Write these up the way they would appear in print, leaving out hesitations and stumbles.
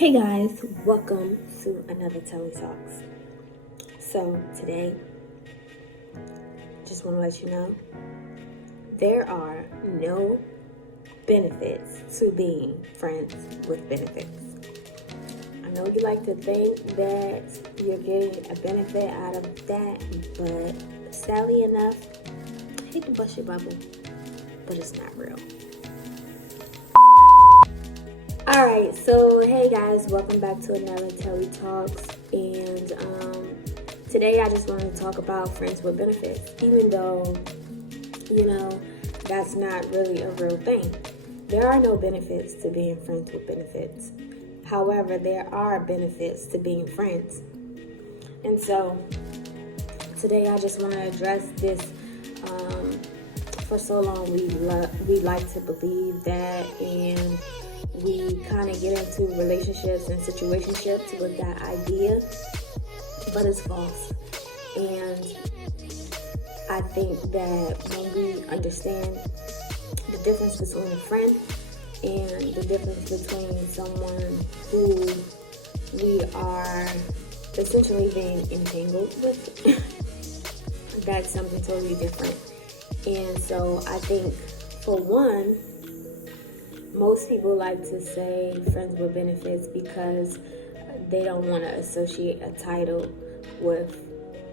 Hey guys, welcome to another Telly Talks. So today, just want to let you know, there are no benefits to being friends with benefits. I know you like to think that you're getting a benefit out of that, but sadly enough, I hate to bust your bubble, but it's not real. Alright, so hey guys, welcome back to another Telly Talks, and today I just wanted to talk about friends with benefits, even though, that's not really a real thing. There are no benefits to being friends with benefits. However, there are benefits to being friends. And so, today I just want to address this. For so long, we like to believe that, and we kind of get into relationships and situationships with that idea, but it's false. And I think that when we understand the difference between a friend and the difference between someone who we are essentially being entangled with, that's something totally different. And so I think, for one, most people like to say friends with benefits because they don't want to associate a title with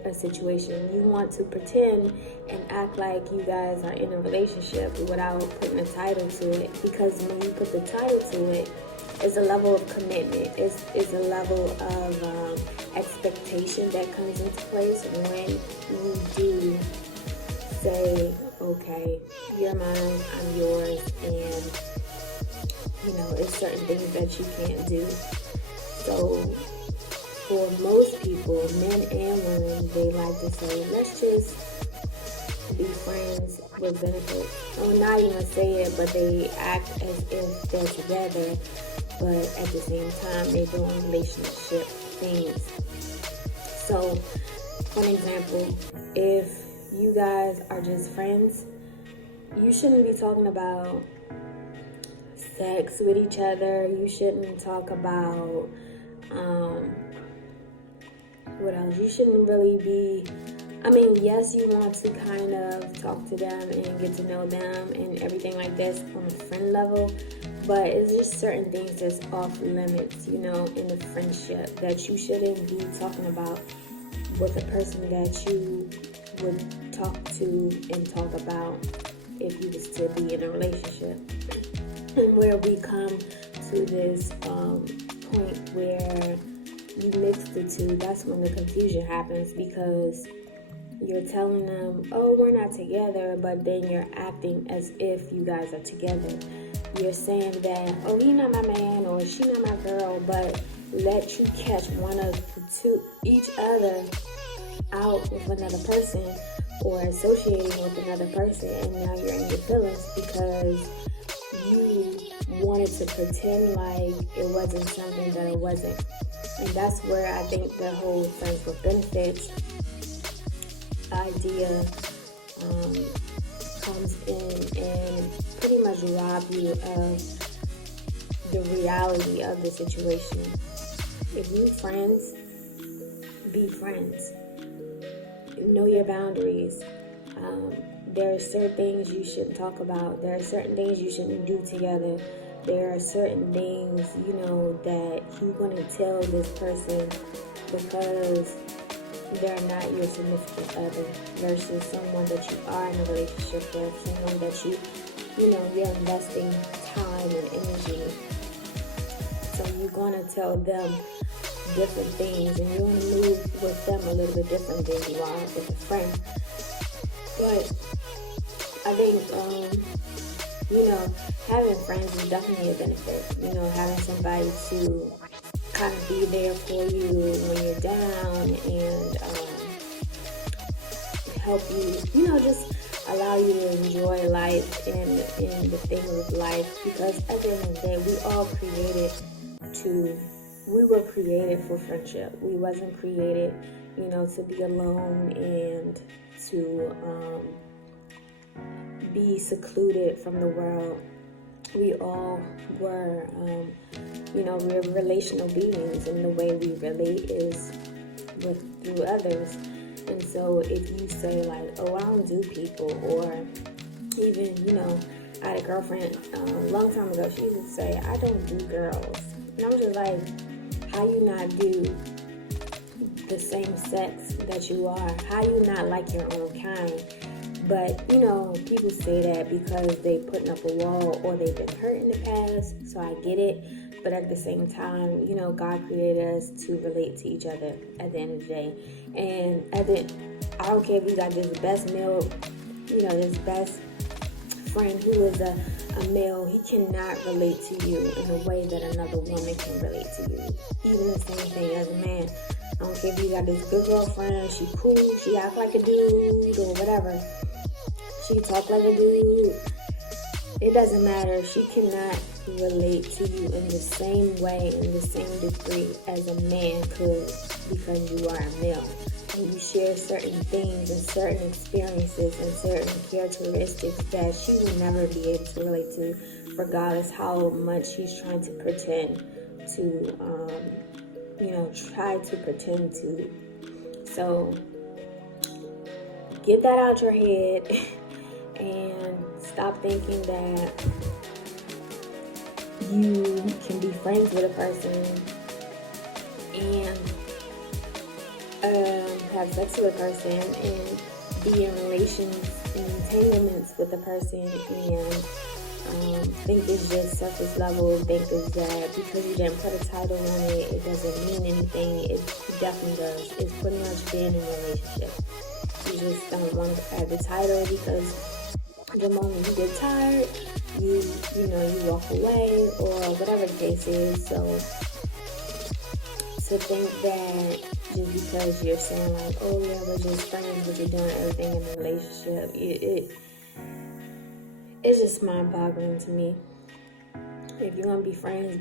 a situation. You want to pretend and act like you guys are in a relationship without putting a title to it, because when you put the title to it, it's a level of commitment. It's a level of expectation that comes into place when you do say, okay, you're mine, I'm yours, and it's certain things that you can't do. So for most people, men and women, they like to say, let's just be friends with benefits. Or not even say it, but they act as if they're together, but at the same time, they're doing relationship things. So, for an example, if you guys are just friends, you shouldn't be talking about sex with each other. You shouldn't talk about what else. You shouldn't really be, yes, you want to kind of talk to them and get to know them and everything like this on a friend level, but it's just certain things that's off limits, in the friendship, that you shouldn't be talking about with a person that you would talk to and talk about if you was to be in a relationship. And where we come to this point where you mix the two, that's when the confusion happens, because you're telling them, oh, we're not together, but then you're acting as if you guys are together. You're saying that, oh, he not my man or she not my girl, but let you catch one of the two, each other, out with another person or associating with another person, and now you're in your feelings because you wanted to pretend like it wasn't something that it wasn't. And that's where I think the whole friends with benefits idea comes in and pretty much rob you of the reality of the situation. If you friends, be friends. Know your boundaries. There are certain things you shouldn't talk about. There are certain things you shouldn't do together. There are certain things, that you're going to tell this person because they're not your significant other, versus someone that you are in a relationship with, someone that you're investing time and energy. So you're going to tell them different things, and you're going to move with them a little bit different than you are with a friend. But I think, having friends is definitely a benefit. Having somebody to kind of be there for you when you're down and help you, just allow you to enjoy life and the things of life. Because at the end of the day, we were created for friendship. We wasn't created, to be alone and to be secluded from the world. we all were, we're relational beings, and the way we relate is through others. And so if you say like, oh, I don't do people, or even, I had a girlfriend a long time ago, she used to say, I don't do girls. And I'm just like, how you not do the same sex that you are? How you not like your own kind? But, people say that because they putting up a wall or they've been hurt in the past, so I get it. But at the same time, God created us to relate to each other at the end of the day. And I don't care if you got this best male, this best friend who is a male, he cannot relate to you in a way that another woman can relate to you. Even the same thing as a man. I don't care if you got this good girlfriend, she cool, she act like a dude or whatever. She talk like a dude. It doesn't matter. She cannot relate to you in the same way, in the same degree as a man could, because you are a male. And you share certain things and certain experiences and certain characteristics that she will never be able to relate to, regardless how much she's trying to pretend to, try to pretend to. So get that out your head and stop thinking that you can be friends with a person and have sex with a person and be in relations and entanglements with a person and think it's just surface level, think is that because you didn't put a title on it, it doesn't mean anything. It definitely does. It's pretty much being in a relationship. You just don't want to add the title because the moment you get tired, you walk away or whatever the case is. So to think that just because you're saying like, oh yeah, we're just friends, but you're doing everything in a relationship, it's just mind-boggling to me. If you want to be friends,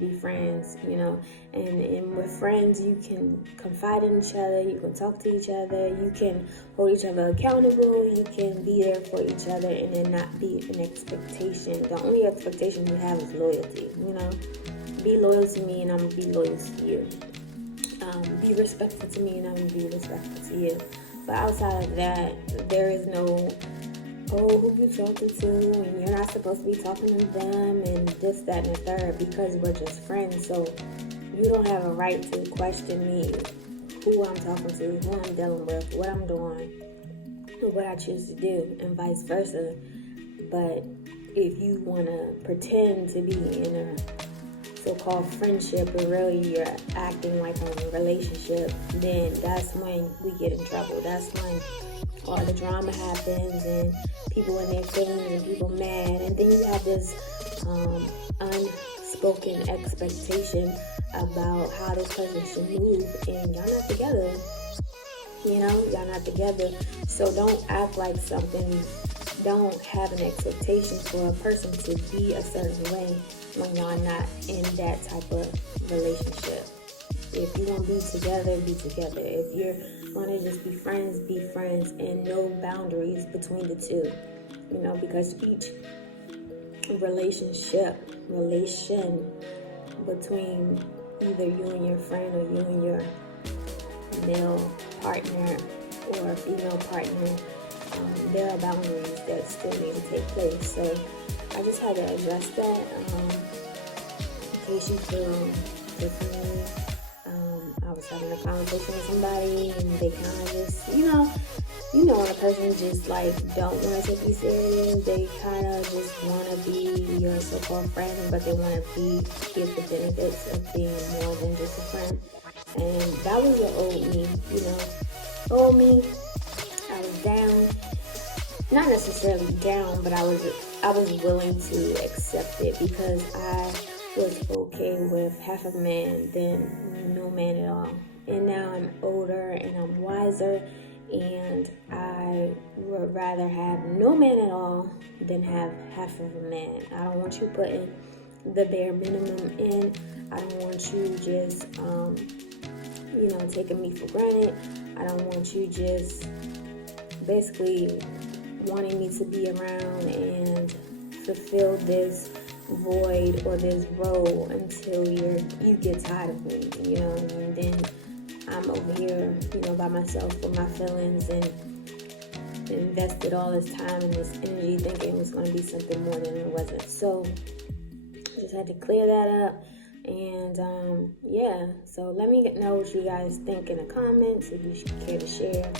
and with friends, you can confide in each other, you can talk to each other, you can hold each other accountable, you can be there for each other, and then not be an expectation. The only expectation you have is loyalty, Be loyal to me and I'm going to be loyal to you. Be respectful to me and I'm going to be respectful to you. But outside of that, there is no, oh, who you talking to, and you're not supposed to be talking to them, and this, that, and the third, because we're just friends. So you don't have a right to question me, who I'm talking to, who I'm dealing with, what I'm doing, or what I choose to do, and vice versa. But if you want to pretend to be in a so-called friendship, but really you're acting like a relationship, then that's when we get in trouble. That's when all the drama happens and people in their feelings and people mad, and then you have this unspoken expectation about how this person should move, and y'all not together. Y'all not together. So don't act like something. Don't have an expectation for a person to be a certain way when y'all not in that type of relationship. If you want to be together, be together. If you're going to just be friends, and no boundaries between the two. Because each relation between either you and your friend or you and your male partner or female partner, there are boundaries that still need to take place. So I just had to address that in case you feel differently. I was having a conversation with somebody and they kind of just, when a person just like don't want to take you serious, they kind of just want to be your so-called friend, but they want to get the benefits of being more than just a friend. And that was the old me, Old me, I was down. Not necessarily down, but I was willing to accept it because I was okay with half a man than no man at all. And now I'm older and I'm wiser, and I would rather have no man at all than have half of a man. I don't want you putting the bare minimum in. I don't want you just, taking me for granted. I don't want you just basically wanting me to be around and fulfill this void or this role until you get tired of me, and then I'm over here, by myself with my feelings and invested all this time and this energy thinking it was going to be something more than it wasn't. So just had to clear that up. And yeah, so let me know what you guys think in the comments if you care to share,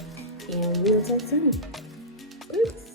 and we'll talk soon. Peace.